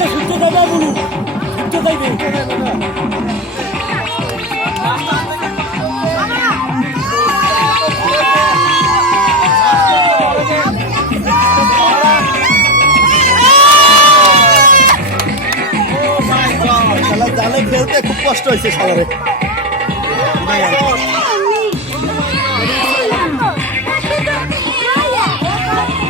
যাবে বলু উঠতে যাইবে শালা জালে খেলতে খুব কষ্ট হয়েছে সাগরে